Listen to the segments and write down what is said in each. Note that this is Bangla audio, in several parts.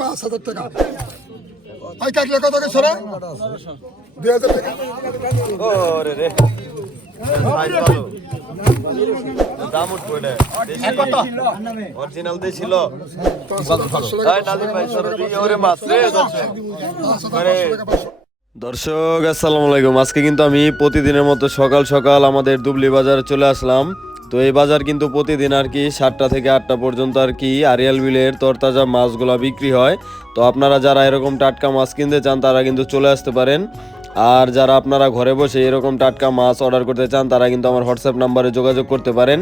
পাঁচ হাজার টাকা আই কাটলে কত দুই হাজার টাকা দর্শক, আসসালামু আলাইকুম। আজকে কিন্তু আমি প্রতিদিনের মতো সকাল সকাল আমাদের দুবলি বাজারে চলে আসলাম। তো এই বাজার কিন্তু প্রতিদিন আর কি সাতটা থেকে আটটা পর্যন্ত আর কি আরিয়াল বিলের তরতাজা মাছগুলো বিক্রি হয়। তো আপনারা যারা এরকম টাটকা মাছ কিনতে চান, তারা কিন্তু চলে আসতে পারেন। আর যারা আপনারা ঘরে বসে এরকম টাটকা মাছ অর্ডার করতে চান, তারা কিন্তু আমার হোয়াটসঅ্যাপ নাম্বারে যোগাযোগ করতে পারেন।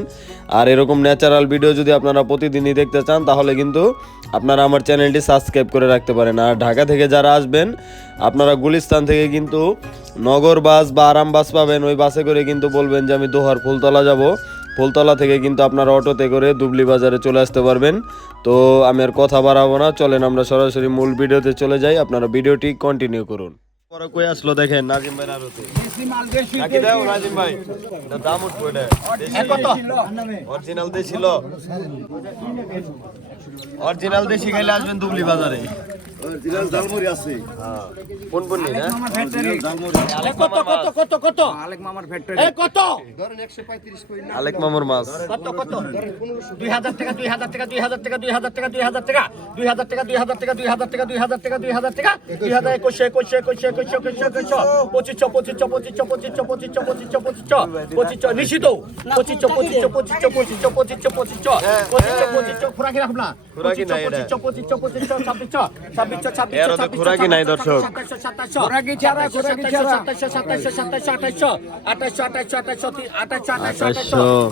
আর এরকম ন্যাচারাল ভিডিও যদি আপনারা প্রতিদিনই দেখতে চান, তাহলে কিন্তু আপনারা আমার চ্যানেলটি সাবস্ক্রাইব করে রাখতে পারেন। আর ঢাকা থেকে যারা আসবেন, আপনারা গুলিস্তান থেকে কিন্তু নগর বাস বা আরাম বাস পাবেন। ওই বাসে করে কিন্তু বলবেন যে, আমি দোহার ফুলতলা যাব। ফুলতলা থেকে কিন্তু আপনারা অটোতে করে দুবলি বাজারে চলে আসতে পারবেন। তো আমি আর কথা বাড়াবো না, চলেন আমরা সরাসরি মূল ভিডিওতে চলে যাই। আপনারা ভিডিওটি কন্টিনিউ করুন। পরে কই আসলো দেখেন নাজিম ভাই আরতে নাকি দাও নাজিম ভাই এটা দাম উঠবো এটা কত অরিজিনাল দেশিল অরিজিনাল দেশি খেলে আসবেন দুবলি বাজারে অরিজিনাল ডালমুরি আছে হ্যাঁ কোন কোন না কত কত কত কত আলেক মামার ফ্যাক্টরি এ কত ধরেন 135 কই আলেক মামার মাছ কত কত 2000 টাকা 2000 টাকা 2000 টাকা 2000 টাকা 2000 টাকা 2000 টাকা 2000 টাকা 2000 টাকা 2000 টাকা 2000 টাকা 2000 টাকা 21 21 21 21 কইছো কইছো কইছো পঁচিশ পঁচিশশো পঁচিশশো পঁচিশশো পঁচিশশো পঁচিশশো পঁচিশ পঁচিশশো নিশ্চিত পঁচিশ পঁচিশশো পঁচিশ পঁচিশশো পঁচিশশো পঁচিশশো পঁচিশশো পঁচিশশো খোরাকি রাখব না পঁচিশশো পঁচিশশো পঁচিশশো ছাব্বিশশো ছাব্বিশশো ছাব্বিশশো খোরাকি নাই দর্শক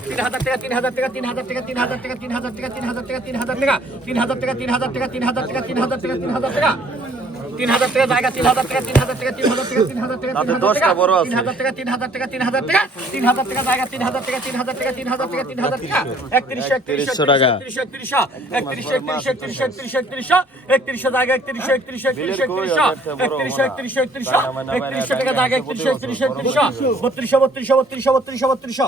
তিন হাজার টাকা তিন হাজার টাকা তিন হাজার টাকা তিন হাজার টাকা তিন হাজার টাকা তিন হাজার টাকা তিন হাজার টাকা তিন হাজার টাকা তিন হাজার টাকা তিন হাজার টাকা তিন হাজার টাকা তিন হাজার টাকা জায়গা তিন হাজার টাকা তিন হাজার টাকা তিন হাজার টাকা তিন হাজার টাকা দশটা বড় আছে। তিন হাজার টাকা তিন হাজার টাকা তিন হাজার টাকা তিন হাজার টাকা জায়গা তিন হাজার টাকা তিন হাজার টাকা তিন হাজার টাকা তিন হাজার টাকা একত্রিশশো একত্রিশশো টাকা। একত্রিশশো একত্রিশশো একত্রিশশো একত্রিশশো একত্রিশশো একত্রিশশো জায়গা একত্রিশশো একত্রিশশো একত্রিশশো একত্রিশশো একত্রিশশো একত্রিশশো একত্রিশশো টাকা জায়গা একত্রিশশো একত্রিশশো একত্রিশশো বত্রিশশো বত্রিশশো বত্রিশশো বত্রিশশো বত্রিশশো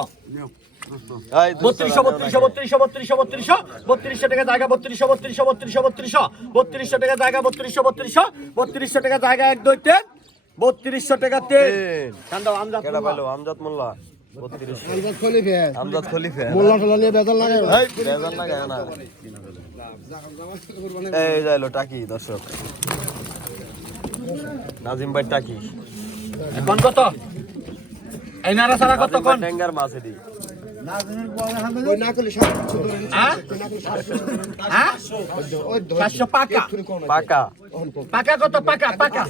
বত্রিশশো বত্রিশশো বত্রিশশো বত্রিশশো বত্রিশশো বত্রিশশো টাকা জায়গা বত্রিশশো বত্রিশশো বত্রিশশো বত্রিশশো বত্রিশশো টাকা জায়গা বত্রিশশো বত্রিশশো বত্রিশশো টাকা জায়গা এক দুই বত্রিশশো টাকা। কান্দাও আমজাদ মোল্লা। 32 আমজাদ খলিফা মোল্লা টোলা নিয়ে বেজাল লাগে এই বেজান না। এই যাইলো টাকি দর্শক। নাজিম ভাই টাকি। কোন কত? এই নারা সারা কত কোন? ট্যাঙ্গার মাছ এটি পাকা কত পাকা পাকা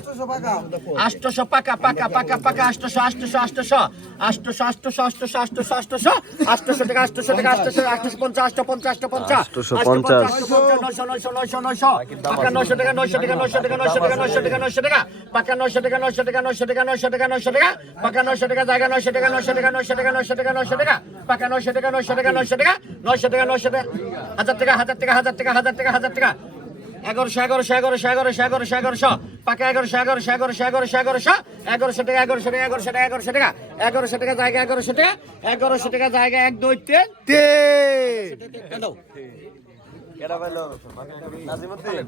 আষ্টশো পাকা পাকা পাকা পাকা আষ্টশো আষ্টশো আষ্টশো আষ্টশো আষ্টশো আষ্টশো আষ্টশো আষ্টশো আষ্টশো টাকা আষ্টশো টাকা আষ্টশো আষ্টশো পঞ্চাশ আষ্ট পঞ্চাশ পঞ্চাশ পঞ্চাশ। নয়শো নয়শো নয়শো নয়শো পাকা নয়শো টাকা নয়শো টাকা নয়শো টাকা নয়শো টাকা নয়শো টাকা নয়শো টাকা পাকা নয়শো টাকা নয়শো টাকা নয়শো টাকা নয়শো টাকা নয়শো টাকা পাকা নয়শো টাকা জায়গা নয়শো টাকা নয়শো টাকা নয়শো টাকা পাকা নয়শো টাকা নয়শো টাকা নয়শো টাকা নয়শো টাকা নয়শো টাকা হাজার টাকা হাজার টাকা হাজার টাকা হাজার টাকা হাজার টাকা। এগারোশো এগারোশো এগারোশো এগারোশো এগারোশো এগারোশো। পাকা এগারোশো এগারোশো এগারোশো এগারোশো এগারোশো। এগারোশো টাকা এগারোশো টাকা এগারোশো টাকা এগারোশো টাকা। এগারোশো টাকা জায়গা এগারোশো টাকা। এগারোশো টাকা জায়গা এক দুই তিন তিন। কেডা পাইলো নাজিম উদ্দিন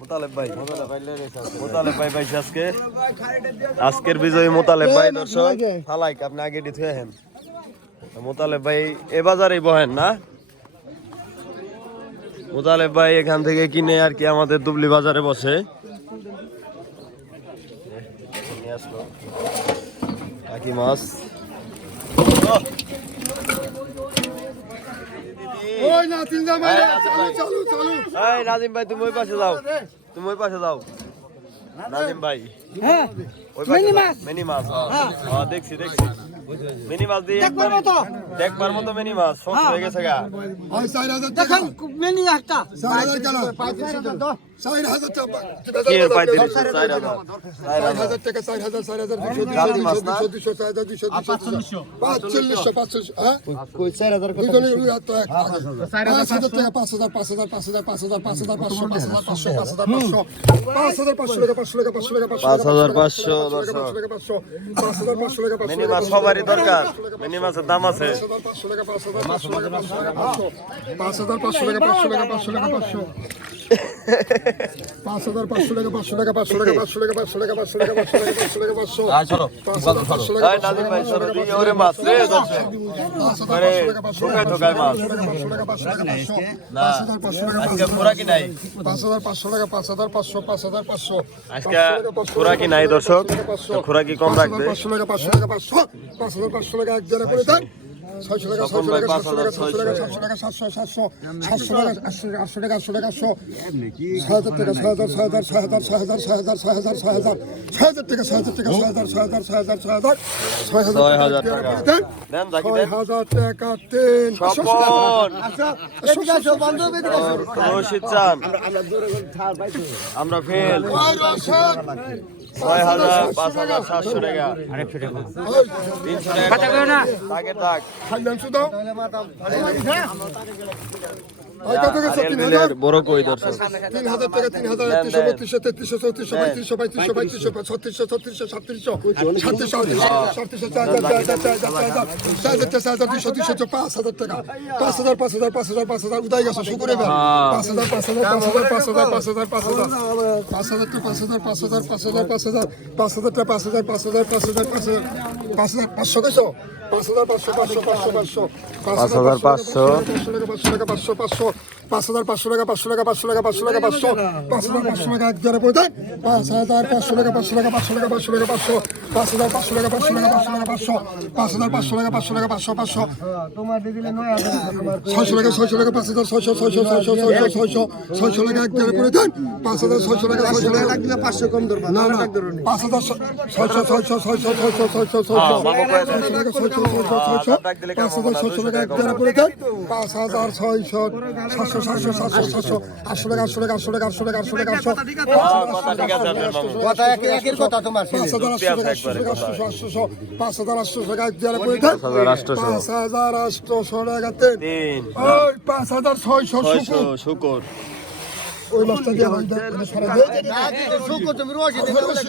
মোতালেব ভাই। মোতালেব ভাই পাইছে আজকে। আজকের বিজয়ী মোতালেব ভাই দর্শক। আপনি আগে দিতে হেন। মোতালেব ভাই এ বাজারেই বহেন না? মোতালেব ভাই এখান থেকে কিনে আর কি আমাদের দুবলি বাজারে বসে। কাকি মাছ। নাজিম ভাই তুমি ওই পাশে যাও। তুমি ওই পাশে যাও। নাজিম ভাই। ওই পাশে মিনি মাছ। হ্যাঁ। হ্যাঁ, দেখছি দেখছি। মিনি মাছ দিয়ে একবার দেখবার মতো মিনি মাছ সব হয়ে। গেছে গা। ওই হাজার টাকা একটা চার হাজার কেন চার হাজার টাকা কি এর পঁয়ত্রিশ চার হাজার চার চার হাজার হাজার টাকা চার হাজার চার হাজার দুশো জাতি মাছ দুশো না? দুশো দুশো চার হাজার দুশো দুশো পাঁচচল্লিশশো পাঁচচল্লিশ হ্যাঁ কই চার হাজার দুজনের উড়ে তো এক পাঁচ হাজার টাকা পাঁচ হাজার পাঁচ হাজার পাঁচ হাজার পাঁচ হাজার পাঁচ হাজার পাঁচশো পাঁচ হাজার পাঁচশো পাঁচ হাজার পাঁচশো পাঁচ হাজার পাঁচশো টাকা পাঁচশো টাকা পাঁচশো টাকা পাঁচশো পাঁচ হাজার পাঁচশো, পাঁচশো টাকা পাঁচশো পাঁচ হাজার পাঁচশো টাকা পাঁচশো মিনি মাছ দরকার মিনি দাম আছে পাঁচশো টাকা পাঁচশো টাকা পাঁচশো টাকা পাঁচশো টাকা পাঁচ হাজার পাঁচশো টাকা পাঁচশো টাকা পাঁচশো টাকা পাঁচশো পাঁচ হাজার পাঁচশো টাকা পাঁচশো টাকা পাঁচশো টাকা পাঁচশো টাকা পাঁচশো টাকা পাঁচশো টাকা পাঁচশো টাকা পাঁচশো টাকা পাঁচশো পাঁচশো টাকা পাঁচশো টাকা পাঁচশো টাকা পাঁচশো টাকা আজকে পুরা কি নাই পাঁচ হাজার পাঁচশো টাকা পাঁচ হাজার পাঁচশো পাঁচ পাঁচশো আজকে পুরা কি নাই দর্শক তো খোরাকি কম রাখবে পাঁচশো টাকা পাঁচশো টাকা পাঁচশো পাঁচ পাঁচশো টাকা এক জায়গা করে দেন ছয়শো টাকা ছয়শো টাকা সাতশো টাকা সাতশো টাকা সাতশো টাকা সাতশো সাতশো সাতশো টাকা আটশো টাকা আটশো টাকা আটশো টাকা আটশো ছয় হাজার টাকা ছয় হাজার ছয় হাজার ছয় হাজার ছয় হাজার ছয় হাজার ছয় হাজার ছয় হাজার ছয় হাজার টাকা ছয় হাজার টাকা ছয় হাজার ছয় হাজার ছয় হাজার ছয় হাজার ছয় হাজার ছয় হাজার টাকা ছয় হাজার টাকা তিন রশিদ চান আমরা ফেল ছয় হাজার পাঁচ হাজার সাতশো টাকা। তিনশো টাকা। তাকে তাক ফাইন্যান্স গেছে বড় কই দর্শক তিন হাজার টাকা তিন হাজার একত্রিশশো বত্রিশশো তেত্রিশশো চৌত্রিশশো পঁয়ত্রিশশো পঁয়ত্রিশশো পঁয়ত্রিশশো ছত্রিশশো ছত্রিশশো সাতত্রিশশো সাতত্রিশশো সাতত্রিশশো চার হাজার চার হাজার চার হাজার চার হাজার দুশো দুশো পাঁচ হাজার টাকা পাঁচ হাজার পাঁচ হাজার পাঁচ হাজার পাঁচ হাজার উদয় গেছে শুকুরে পাঁচ হাজার পাঁচ হাজার পাঁচ হাজার পাঁচ হাজার পাঁচ হাজার পাঁচ হাজার পাঁচ হাজার পাঁচ হাজার পাঁচ হাজার পাঁচ হাজার পাঁচ হাজার পাঁচ হাজার পাঁচ হাজার পাঁচ হাজার পাঁচ হাজার পাঁচ হাজার পাঁচ হাজার পাঁচশো কেছো পাঁচ হাজার পাঁচশো পাঁচশো পাঁচশো পাঁচশো পাঁচ হাজার পাঁচশো পাঁচশো টাকা পাঁচশো পাঁচশো পাঁচ হাজার পাঁচশো টাকা পাঁচশো টাকা পাঁচশো টাকা পাঁচশো টাকা পাঁচশো পাঁচ হাজার পাঁচশো টাকা এক জায়গায় পড়ে পাঁচ হাজার পাঁচশো টাকা পাঁচশো টাকা পাঁচশো টাকা পাঁচশো টাকা পাঁচশো পাঁচ হাজার পাঁচশো টাকা পাঁচশো টাকা পাঁচশো টাকা পাঁচশো পাঁচ হাজার পাঁচশো টাকা পাঁচশো টাকা পাঁচশো পাঁচশো ছয়শো টাকা ছয়শো টাকা পাঁচ হাজার ছয়শো ছয়শো ছয়শো ছয়শো ছয়শো ছয়শো টাকা এক জায়গায় পড়ে দেন পাঁচ হাজার ছয়শো টাকা ছয়শো টাকা পাঁচশো কম পাঁচ হাজার ছয়শো ছয়শো ছয়শো ছয়শো ছয়শো ছয়শো পাঁচ হাজার ছশো ছয়শো সাতশো সাতশো আটশো টাকা আটশো টাকা আটশো টাকা আটশো আটশো টাকা পাঁচ হাজার আটশো টাকা এক জোড়া পড়ে যায় হাজার আটশো টাকা তিন পাঁচ হাজার ছয়শো শুকুর ওই মাছটা দিয়ে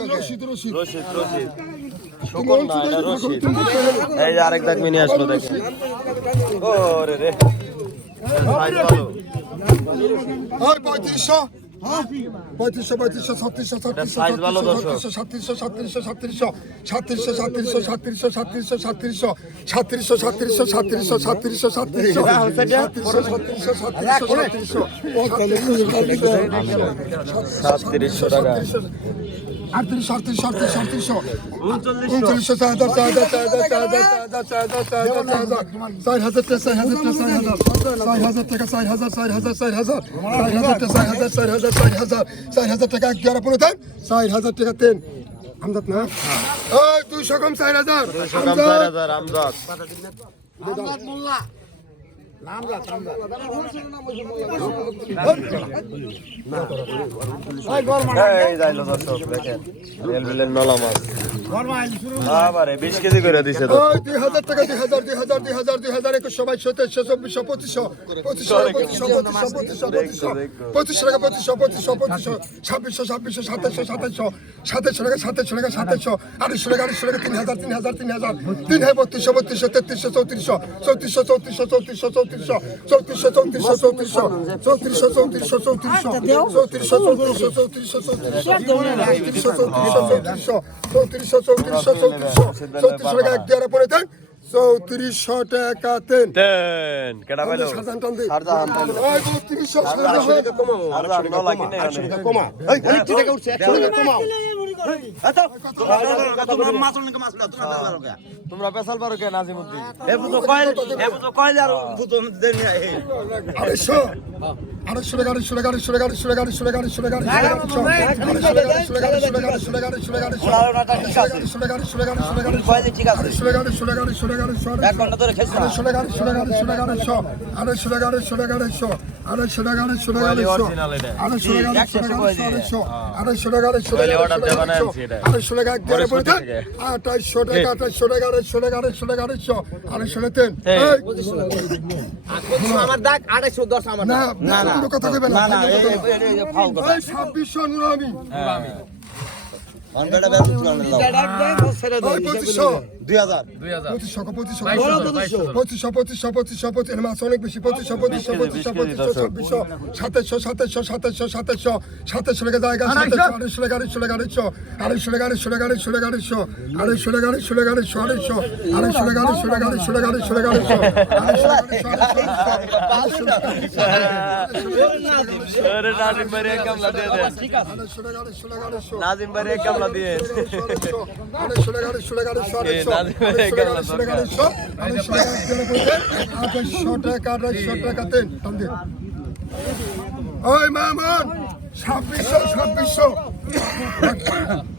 রশিদ রশিদ রশিদ রশিদ শুকর না এটা রশিদ এই যে আরেক দাগ মিনি আসলো দেখেন ওরে রে ওই পঁয়ত্রিশশো পঁয়ত্রিশশো পঁয়ত্রিশশো ছত্রিশশো ছত্রিশশো size সাতত্রিশশো সাতত্রিশশো সাতত্রিশশো সাতত্রিশশো সাতত্রিশশো সাতত্রিশশো সাতত্রিশশো সাতত্রিশশো সাতত্রিশশো সাতত্রিশশো সাতত্রিশশো সাতত্রিশশো সাতত্রিশশো সাতত্রিশশো সাতত্রিশশো সাতত্রিশশো টাকা আটত্রিশশো আটত্রিশশো আটত্রিশশো আটত্রিশশো উনচল্লিশশো চার হাজার চার হাজার চার হাজার চার হাজার চার হাজার চার হাজার চার হাজার চার হাজার চার হাজার টাকা চার হাজার চার হাজার চার হাজার চার হাজার চার হাজার চার হাজার চার হাজার চার হাজার টাকা গ্যারা পড়ে দেন চার হাজার টাকা তিন আমদাদ না দুইশো কম চার হাজার সকাম চার বিশ কেজি করে দিছে দুই হাজার টাকা দুই হাজার দুই হাজার দুই হাজার দুই হাজার একুশশো বাইশশো তেইশশো চব্বিশশো পঁচিশশো পঁচিশশো পঁচিশশো পঁচিশশো পঁচিশশো টাকা পঁচিশশো পঁচিশশো পঁচিশশো ছাব্বিশশো ছাব্বিশশো সাতাশশো সাতাশশো সাতাশশো টাকা সাতাশশো টাকা সাতাশশো আড়াইশো টাকা আড়াইশো টাকা তিন হাজার তিন হাজার তিন হাজার তিন হাজার বত্রিশশো বত্রিশশো তেত্রিশশো চৌত্রিশশো চৌত্রিশশো চৌত্রিশশো চৌত্রিশশো চৌত্রিশশো চৌত্রিশশো চৌত্রিশশো চৌত্রিশশো চৌত্রিশশো চৌত্রিশশো চৌত্রিশশো চৌত্রিশশো চৌত্রিশশো চৌত্রিশশো চৌত্রিশশো চৌত্রিশশো চৌত্রিশশো চৌত্রিশশো চৌত্রিশশো চৌত্রিশশো চৌত্রিশশো টাকা এক দেওয়ার পরে দেন চৌত্রিশশো টাকা তিন টেন কেডা পাইলো সাজান টান দিন সারজাহান পাইলো ওই বত্রিশশো সাজান সারজাহান নলা কিনে এখানে তোমরা পেশাল পারো কেন নাজিমুদ্দিন আড়াইশো আড়াইশো টাকা আড়াইশো টাকা আড়াইশো টাকা আড়াইশো টাকা আড়াইশো টাকা আড়াইশো টাকা আড়াইশো টাকা আড়াইশো টাকা আড়াইশো টাকা আড়াইশো টাকা আড়াইশো টাকা আড়াইশো টাকা আড়াইশো টাকা আড়াইশো টাকা আড়াইশো টাকা আড়াইশো টাকা আড়াইশো টাকা আড়াইশো আড়াইশো টাকা আড়াইশো টাকা আড়াইশো টাকা আড়াইশো আড়াইশো টাকা আড়াইশো টাকা আড়াইশো আড়াইশো টাকা আড়াইশো টাকা আড়াইশো original এটা। আড়াইশো টাকা আড়াইশো টাকা আড়াইশো আড়াইশো টাকা আড়াইশো Quali টাকা order দেওয়া নাই আনছি এটা। আড়াইশো টাকা এক দেড় পড়ে দেন থেকে। আঠাইশো টাকা আঠাইশো টাকা আড়াইশো টাকা আড়াইশো টাকা আড়াইশো আড়াইশো টাকা তিন। এই, আমার দাগ আড়াইশো দশ আমার না না কোনো কথা কইবে না না না ফাইনাল এই- কথা না। এই- এই যে ফাউল কথা এই ছাব্বিশশো নুরানি অন্ডাটা ব্যাস চলে দাও ওই পঁচিশশো দুই হাজার পঁচিশশো পঁচিশশো পঁচিশশো পঁচিশশো পঁচিশশো পঁচিশ মাছ অনেক বেশি পঁচিশশো পঁচিশশো পঁচিশশো পঁচিশশো ছাব্বিশশো সাতাশশো সাতাশশো সাতাশশো সাতাশশো সাতাশশো টাকা জায়গা সাতাশশো আড়াইশো টাকা আড়াইশো টাকা আড়াইশো টাকা আড়াইশো টাকা আড়াইশো আড়াইশো টাকা আড়াইশো টাকা আড়াইশো আড়াইশো আড়াইশো টাকা আড়াইশো টাকা আড়াইশো আঠাশশো টাকা আঠাশশো টাকাতে ওই মামন ছাব্বিশশো ছাব্বিশশো।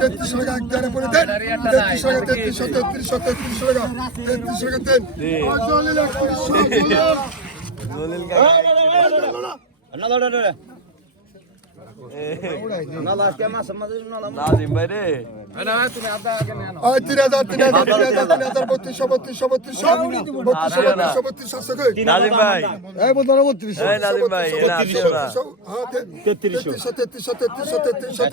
তেত্রিশ টাকা একদারে পরে দেন। তেত্রিশ টাকা তেত্রিশশো তেত্রিশশো তেত্রিশশো টাকা তেত্রিশ টাকা দেন। জলিল একত্রিশশো জলিল নাজিম ভাই রে তিন হাজার তিন হাজার তিন হাজার তিন হাজার বত্রিশশো বত্রিশশো বত্রিশশো বত্রিশশো বত্রিশশো বত্রিশ সাতশো কই নাজিম ভাই এই বন্ধুরা বত্রিশশো নাজিম ভাই তেত্রিশশো তেত্রিশশো তেত্রিশশো তেত্রিশশো তেত্রিশশো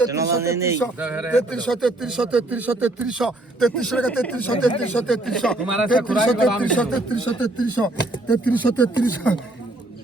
তেত্রিশশো তেত্রিশশো তেত্রিশশো তেত্রিশশো তেত্রিশশো টাকা তেত্রিশশো তেত্রিশশো তেত্রিশশো তেত্রিশশো তেত্রিশশো তেত্রিশশো তেত্রিশশো তেত্রিশশো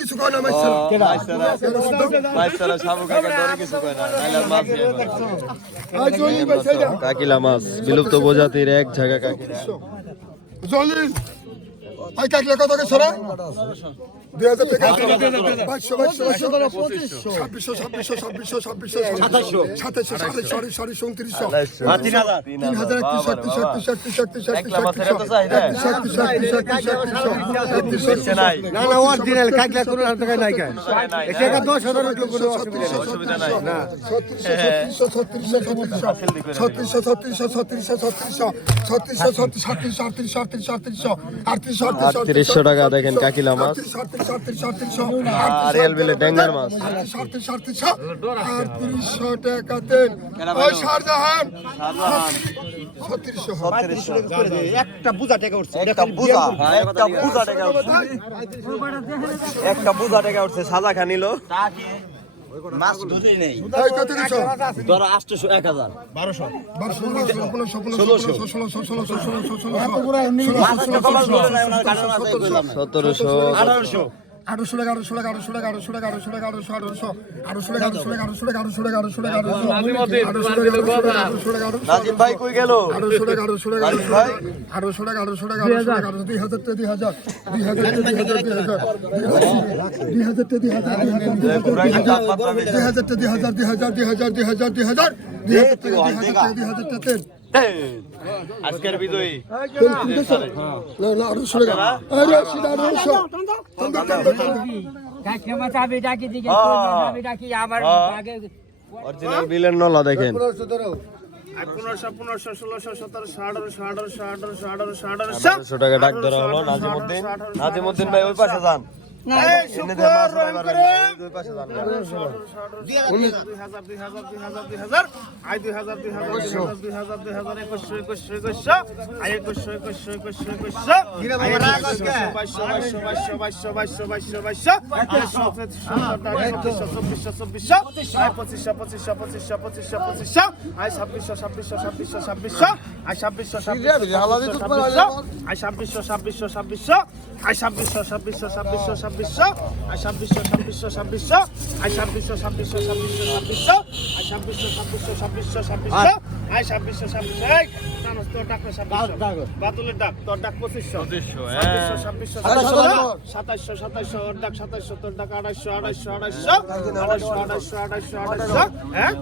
কিছু কাকিলা মাছ বিলুপ্ত প্রজাতির এক জায়গা কাকিলা। জলি কাকিলা কত সরা দুই হাজার টাকা বাইশশো বাইশশো বাইশশো ছাব্বিশশো ছাব্বিশশো ছাব্বিশশো ছাব্বিশশো সাতাশশো সাতাশশো সাতাশ সরি সরি উনত্রিশশো তিন হাজার একত্রিশ একত্রিশ একত্রিশ একত্রিশ একত্রিশ? একত্রিশ একত্রিশ একত্রিশ একত্রিশ একত্রিশ দিচ্ছে নাই না না অরিজিনাল কাকলা কোনো টাকা নাই কেন এটা দশ হাজার উঠল কোনো অসুবিধা নাই ছত্রিশশো ছত্রিশশো ছত্রিশশো ছত্রিশশো ছত্রিশশো ছত্রিশশো ছত্রিশশো ছত্রিশ সাতত্রিশশো আটত্রিশশো আটত্রিশশো আটত্রিশশো আটত্রিশশো আটত্রিশশো টাকা দেখেন কাকিলা মাছ বিলে মাছ। আটত্রিশশো টাকা ওই একটা বুঝা টাকা উঠছে। একটা বুঝা। একটা বুঝা টাকা উঠছে। একটা বুঝা টাকা উঠছে সাদা খানিল মাছ ধরি নেই। ধরো আটশো এক হাজার। বারোশো। সতেরোশো আঠারোশো। আড়াইশো টাকা আড়াইশো টাকা আড়াইশো টাকা আড়াইশো টাকা আড়াইশো টাকা আড়াইশো আড়াইশো আড়াইশো টাকা আড়াইশো টাকা আড়াইশো টাকা আড়াইশো টাকা আড়াইশো টাকা আড়াইশো টাকা আড়াইশো টাকা নাজিম ভাই কই গেল আড়াইশো টাকা আড়াইশো টাকা আড়াইশো টাকা আড়াইশো টাকা আড়াইশো টাকা আড়াইশো টাকা আড়াইশো দুই হাজার দুই হাজার দুই হাজার দুই হাজার দুই হাজার দুই হাজার দুই হাজার দুই হাজার দুই হাজার দুই হাজার দুই হাজার দুই হাজার দুই হাজার দুই হাজার দুই হাজার দুই হাজার তেল আজকের বিজয়ী হলো নাজিমুদ্দিন নাজিমুদ্দিন ভাই ওই পাশে যান ছাব্বিশ ছাব্বিশ ছাব্বিশ ছাব্বিশ ছাব্বিশ ছাব্বিশশো আর ছাব্বিশশো ছাব্বিশশো ছাব্বিশশো আর ছাব্বিশশো ছাব্বিশশো ছাব্বিশশো ছাব্বিশশো আর ছাব্বিশশো ছাব্বিশশো ছাব্বিশশো ছাব্বিশশো আর ছাব্বিশশো ছাব্বিশশো তোর ডাক ছাব্বিশশো বাতুলের ডাক তোর ডাক পঁচিশশো ছাব্বিশশো ছাব্বিশশো সাতাইশশো সাতাইশশো ওর ডাক সাতাইশশো তোর ডাক আড়াইশশো আড়াইশশো আড়াইশশো আড়াইশশো আড়াইশশো আড়াইশশো আড়াইশশো হ্যাঁ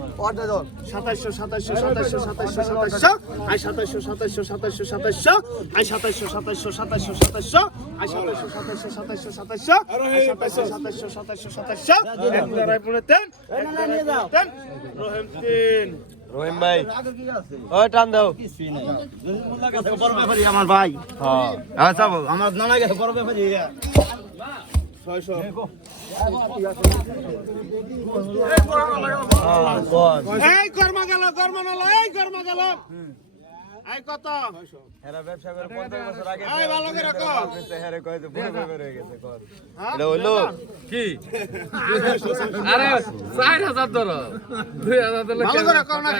সাতাইশশো সাতাইশশো সাতাইশশো সাতাইশশো সাতাইশশো আর সাতাইশশো সাতাইশশো সাতাইশশো সাতাইশশো আর সাতাইশশো সাতাইশশো সাতাইশশো সাতাইশশো সাতাশশো সাতাশশো সাতাশশো সাতাশশো আই সাতাশশো সাতাশশো সাতাশশো সাতাশশো এক লড়াই পড়ে তেন এক তেন রহিম তিন। রহিম ভাই। ওই টান দাও। আমার ভাই হ্যাঁ আচ্ছা আমার নানা গেছে বড় ব্যাপারী এই কর্মা গেল কর্মা গেল এই কর্মা গেল। আই কত হেরা ব্যবসা করে 50 বছর আগে আই ভালো করে রাখো হেরে কয় তো বুড়ো বুড়ো হয়ে গেছে কর কি আরে 4000 ধরো 2000 ধরো ভালো করে রাখো না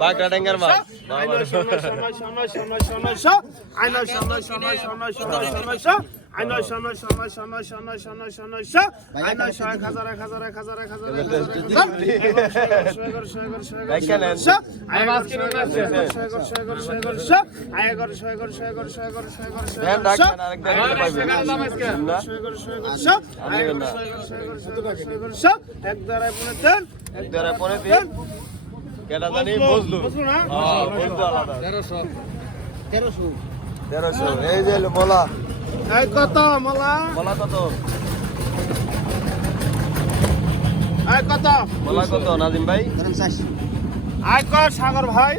বাগড়া ডেঙ্গার মাছ এক দ্বারা পরে দেন এক দ্বারা পরে দেন কেটা জানি? বুঝলু হ্যাঁ আলাদা। 1300 1300 এই যে বলা। এই কত মালা বলা কত? এই কত? বলা কত নাজিম ভাই? আয় কর সাগর ভাই?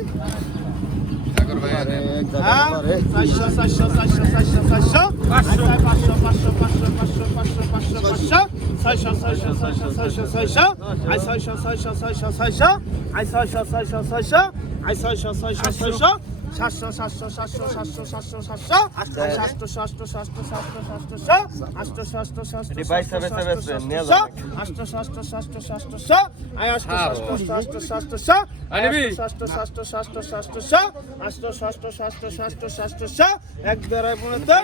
Saçla saçla saçla saçla saçla. Başla başla başla başla başla başla başla başla. Saçla saçla saçla saçla saçla. Ay saçla saçla saçla saçla. Ay saçla saçla saçla. Ay saçla saçla saçla. সাতশো সাতশো সাতশো সাতশো সাতশো সাতশো সাতশো সাতশো সাতশো সাতশো সাতশো আটশো সাতশো সাতশো যান আটশো সাতশো সাতশো সাতশো আই আটশো সাতশো সাতশো সাতশো ষষ্ঠ ষষ্ঠ ষ আষ্ট ষষ্ঠ ষষ্ঠ ষষ্ঠ ষষ্ঠ ষ এক দ্বারায় পুনতে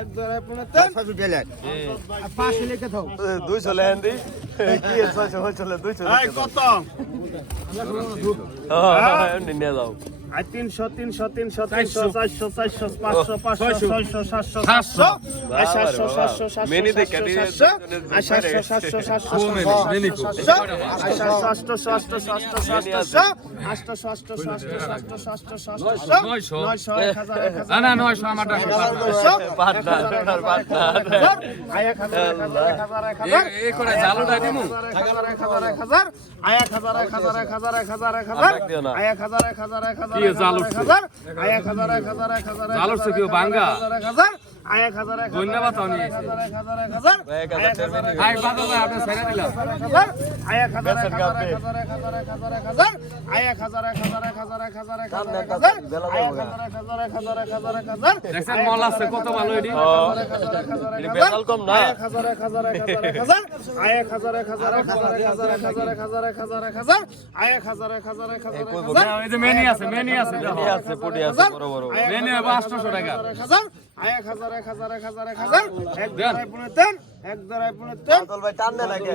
এক দ্বারায় পুনতে পাঁচশো লিখে থাও দুইশো লেহেন দি কি ছয়শো চলে দুইশো এই কত নিয়ে যাও তিনশো তিনশো তিনশো তিনশো চারশো চারশো পাঁচশো পাঁচশো ছয়শো সাতশো সাতশো সাতশো সাতশো সাতশো সাতশো সাতশো সাতশো সাতশো সাতশো আর সাতশো আটশো আটশো আটশো আটশো আটশো আটশো নয়শো এক হাজার এক হাজার না নয়শো আমার এক হাজার এক হাজার এক হাজার এক হাজার এক হাজার এক হাজার এক হাজার এক হাজার এক হাজার এক হাজার এক হাজার এক হাজার কি জাল উঠছে। জাল উঠছে কেউ বাঙ্গা? এক হাজার এক ধন্যবাদ এক হাজার এক হাজার এক হাজার এক হাজার এক হাজার এক হাজার এক হাজার এক হাজার এক হাজার এক হাজার এক হাজার এক তেন এক দরাই পনেরো তেন ভাই টান না লাগে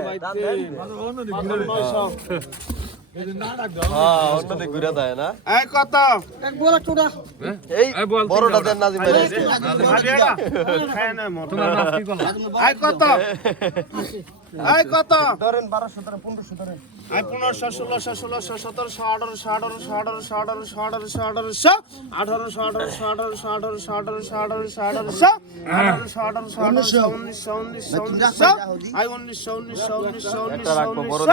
বারোশো পনেরোশো ধরেন আয় পনেরোশো ষোলোশো ষোলোশো সতেরোশো আঠারোশো আঠারোশো আঠারোশো আঠারোশো আঠারোশো আঠারোশো আঠারোশো আঠারোশো আঠারোশো আঠারোশো আঠারোশো আঠারোশো আঠারোশো আঠারোশো আঠারোশো উনিশশো উনিশশো উনিশশো আয় উনিশশো উনিশশো উনিশশো উনিশশো বড়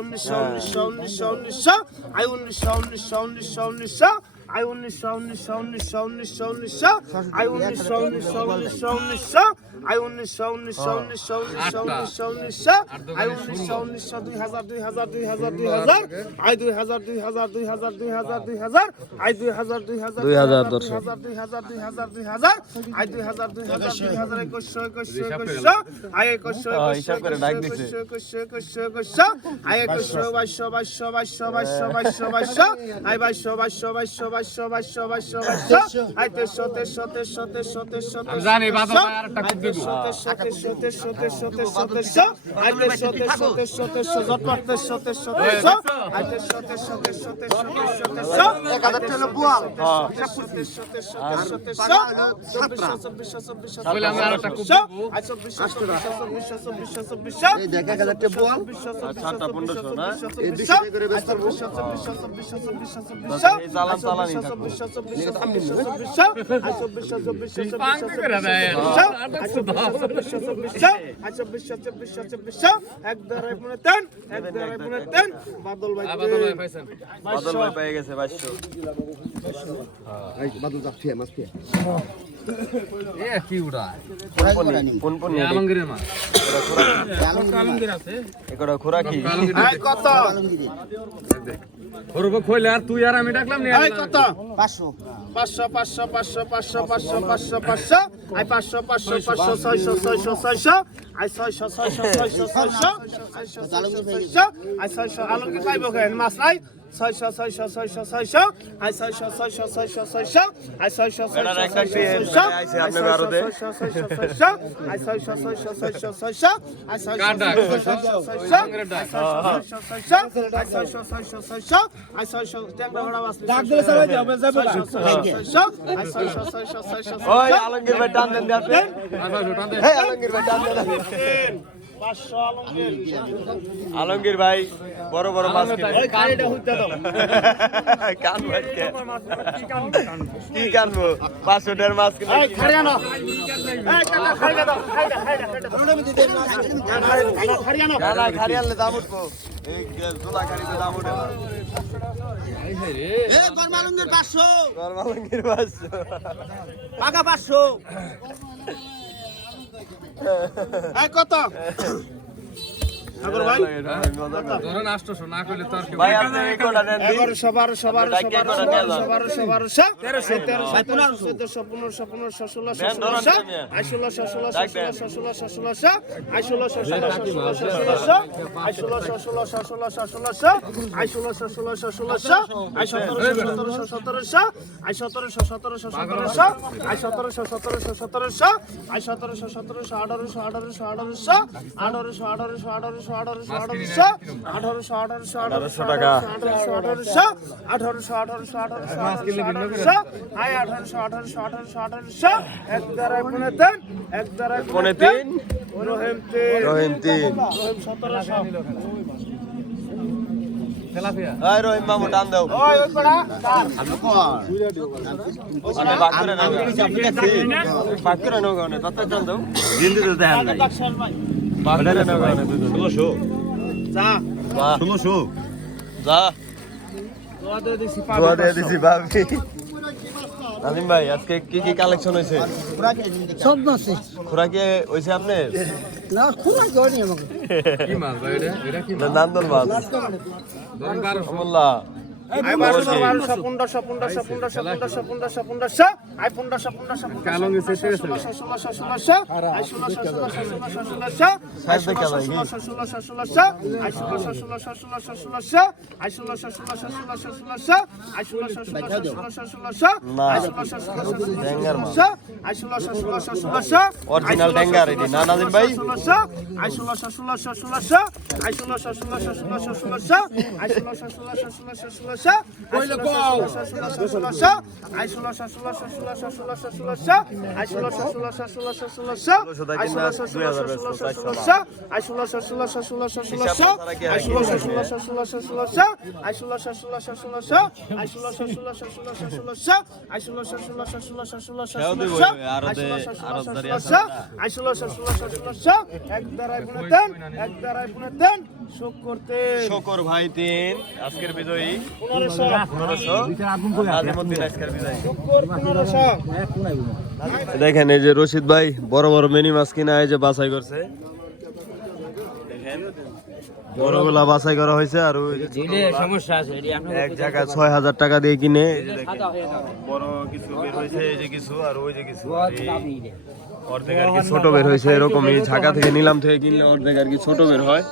উনিশশো উনিশশো উনিশশো উনিশশো আয় উনিশশো উনিশশো উনিশশো উনিশশো আয় উনিশশো উনিশশো উনিশশো উনিশশো উনিশশো আয় উনিশশো উনিশশো উনিশশো উনিশশো আই উনিশশো উনিশশো উনিশশো উনিশশো উনিশশো উনিশশো আই উনিশশো উনিশশো দুই হাজার দুই হাজার দুই হাজার দুই হাজার আই দুই হাজার দুই হাজার দুই হাজার দুই হাজার দুই হাজার আই দুই হাজার দুই হাজার দুই হাজার দুই। হাজার দুই হাজার দুই হাজার দুই হাজার আই দুই হাজার দুই হাজার দুই হাজার একুশশো একুশশো একুশশো আই একুশশো হ্যাঁ, একুশশো হিসাব করে ডাক দিছে। একুশশো একুশশো একুশশো আই একুশশো বাইশশো বাইশশো বাইশশো বাইশশো বাইশশো বাইশশো আই বাইশশো বাইশশো বাইশশো বাইশশো বাইশশো বাইশশো আই তেরশো তেরশো তেরশো তেরশো তেরশো জানি, খুব দেব আমি একশো দশ চব্বিশশো চব্বিশশো আর চব্বিশশো চব্বিশশো চব্বিশশো এক দাঁড়াই পনেরো বাদল ভাই বাদল ভাই পাইছেন বাদল ভাই পেয়ে গেছে বাইশশো বাদল যা ফিয়া মাছ ফিয়া এ কি উড়ায় কোন কোন আলমগিরে মাছ। আলমগির আছে? একড়া খোরা কি আই কত? আলমগিরে দেখ ওরব কইলে আর তুই আর আমি ডাকলাম নি আই কত? 500 500 500 500 500 500 500 500 আই 500 500 500 600 600 600 আই 600 600 600 600 আই 600 আলমগির পাইবো কেন মাছ নাই। ছয়শো ছয়শো ছয়শো ছয়শো আই ছয়শো ছয়শো ছয়শো ছয়শো আই ছয়শো ছয়শো ছয়শো আই ছয়শো ছয়শো ছয়শো ছয়শো আই ছয়শো ছয়শো ছয়শো আই ছয়শো আলমগীর ভাই টান দেন আলমগীর ভাই টান দেন আলমগীর। ভাই বড় বড় মাছ কি? কানবো পাঁচশো পাঁচশোটার মাছ খারিয়ানলে দাম উঠবো। পাঁচশো। পাঁচশো। কত? সবার সবার সবার সবার তেরোশো। পনেরোশো। পনেরোশো ষোলোশো ষোলোশো আইষোলোশো ষোলোশো ষোলোশো ষোলোশো আইষোলোশো ষোলোশো ষোলোশো ষোলোশো ষোলোশো ষোলোশো আইষোলোশো ষোলোশো ষোলোশো আইষোলোশো সতেরোশো সতেরোশো সতেরোশো সতেরোশো আই সতেরোশো সতেরোশো সতেরোশো আই সতেরোশো সতেরোশো আঠারোশো আঠারোশো আঠারোশো আঠারোশো আঠারোশো আঠারোশো আঠারোশো আঠারোশো আঠারোশো আঠারোশো আঠারোশো টাকা। আঠারোশো আঠারোশো আঠারোশো আঠারোশো আঠারোশো আঠারোশো আই আঠারোশো আঠারোশো আঠারোশো আঠারোশো এক দ্বারায় পনে তিন এক দ্বারায় পনে তিন। রহিম তিন। রহিম তিন। রহিম সতেরোশো। এই রহিম মামু টান দাও। ওই ওই কড়া চার মানে বাক করে নাও। বাক করে নাও গানে তত টান দাও। জিন্দি তো দেন নাই। ষোলোশো যা ষোলোশো যা দোয়া দিয়ে দিছি দোয়া দিয়ে দিছি ভাবি নাজিম ভাই আজকে কি কি কালেকশন হয়েছে সব মাসে খোরাকি হয়েছে আপনার না খোলা করেনি আমাকে কি মাছ ভাই এটা? এটা কি নান্দন মাছ মোল্লা অরিজিনাল ড্যাঙ্গার এটি না নাজিম ভাই আইসুলাশা ষোলাশা ষোলাশা আইসুলাশা ষোলাশা ষোলাশা ষোলাশা আইসুলাশা ষোলাশা ষোলাশা ষোলাশা ষোলোশো ষোলোশো আই ষোলোশো ষোলোশো ষোলোশো ষোলোশো ষোলোশো আই ষোলোশো ষোলোশো ষোলোশো ষোলোশো আই ষোলোশো ষোলোশো ষোলোশো ষোলোশো আই ষোলোশো ষোলোশো ষোলোশো ষোলোশো আই ষোলোশো ষোলোশো ষোলোশো ষোলোশো আই ষোলোশো ষোলোশো ষোলোশো আই ষোলোশো ষোলোশো ষোলোশো ষোলোশো আই ষোলোশো ষোলোশো ষোলোশো ষোলোশো ষোলোশো আই ষোলোশো ষোলোশো ষোলোশো আই ষোলোশো ষোলোশো ষোলোশো এক দ্বারায় পুনে এক দ্বারায় পুনে দেন শুক্র তে শকর ভাই তিন আজকের বিজয়ী। পনেরোশো। পনেরোশো। নাজিমুদ্দিন আজকের বিজয়ী। শুক্র পনেরোশো। দেখেন এই যে রশিদ ভাই বড় বড় মিনি মাছ কিনা এই যে বাছাই করছে। দেখেন বড়গুলা বাছাই করা হয়েছে আর সমস্যা আছে এক জায়গায় ছয় হাজার টাকা দিয়ে কিনে। বড় কিছু বের হয়েছে এই যে কিছু আর ওই যে কিছু। অর্ধেক আর কি ছোট বের হয়েছে এরকমই ঢাকা থেকে নিলাম থেকে কিনলে অর্ধেক আর কি ছোট বের হয়।